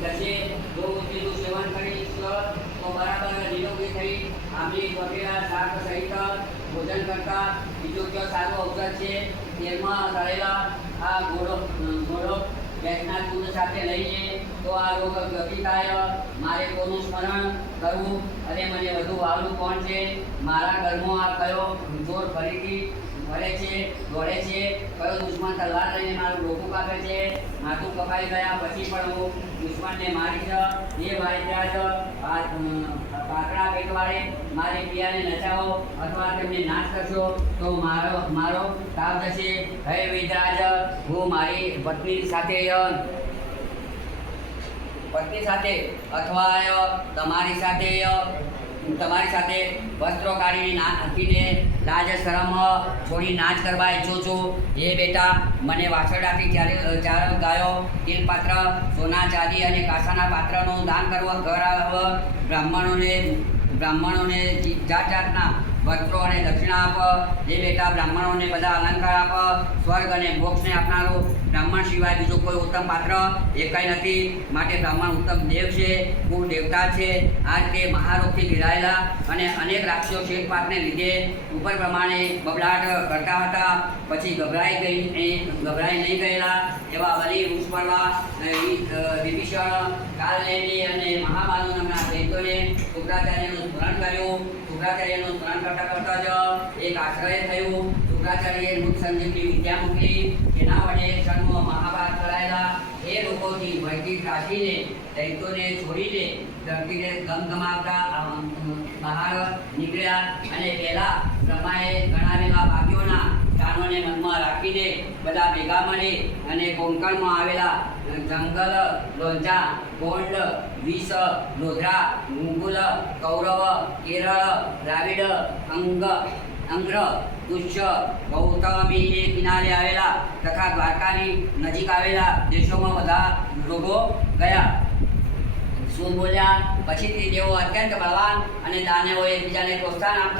जैसे दो चीजों सेवन करी तो बराबर निरोगी थी आमली वगैरह शाक सहित भोजन करता बीजो क्या सारो औषध है तेलમાં તળેલા આ ઘોડો ગેસના દૂધ સાથે લઈને તો આ રોગ ગતિ થાય મારે કોનું સ્મરણ કરવું અને મને વધુ વાવલું કોણ છે મારા ઘરમાં આ કયો જોર ફરીથી ભરે છે દોડે છે કયો દુશ્મન તલવાર લઈને મારું ડોકું કાપે છે માથું કપાઈ ગયા પછી પણ હું દુશ્મનને મારી જ એ મારી ત્યાં જ પાકડા પેટવાળે મારી પિયાને નચાવો અથવા તેમને નાશ કરશો તો મારો તાપ જશે હે વિદરાજ હું મારી પત્ની સાથે અથવા તમારી સાથે વસ્ત્રો કાઢીને નાખીને લાજ શરમ છોડી નાચ કરવા ઈચ્છું છું એ બેટા મને વાછરડાથી ચાર ગાયો તિલ પાત્ર સોના ચાંદી અને કાંસાના પાત્રનું દાન કરાવ બ્રાહ્મણોને જાત જાતના વસ્ત્રો અને દક્ષિણા આપ જે બેટા બ્રાહ્મણોને બધા અલંકાર આપ સ્વર્ગ અને મોક્ષને આપનારું બ્રાહ્મણ સિવાય બીજું કોઈ ઉત્તમ પાત્ર એકાઈ નથી માટે બ્રાહ્મણ ઉત્તમ દેવ છે કુળ દેવતા છે આ રીતે મહારોગથી ઘેરાયેલા અને અનેક રાક્ષસો શેખપાતને લીધે ઉપર પ્રમાણે બબડાટ કરતા હતા પછી ગભરાઈ નહીં ગયેલા એવા બલી વૃષપર્વા વિભીષણ કાલનેમી અને મહાબાલુ નામના દૈત્યોને શુક્રાચાર્યનું સ્મરણ કર્યું શુક્રાચાર્યનું સ્મરણ કરતા જ એક આશ્રય થયું શુક્રાચાર્યએ મૃત સંજીવની વિદ્યા મોકલી એના વડે ક્ષણમાં મહાભારત કરાયેલા એ લોકોથી ભયથી ત્રાસીને દૈત્યોને છોડીને ધરતીને ગમગમાવતા બહાર નીકળ્યા અને પહેલા બ્રહ્માએ ગણાવેલા ભાગ્યોના સ્થાનોને મનમાં રાખીને બધા ભેગા મળી અને કોંકણમાં આવેલા જંગલ લોંચા ગોંડ વિષ લોધરા મુગુલ કૌરવ કેરળ દ્રાવિડ અંગ્ર કુશ ગૌતમીને કિનારે આવેલા તથા દ્વારકાની નજીક આવેલા દેશોમાં બધા રોગો ગયા શું બોલ્યા પછીથી તેઓ અત્યંત બળવાન અને દાનવો એકબીજાને પ્રોત્સાહન આપતા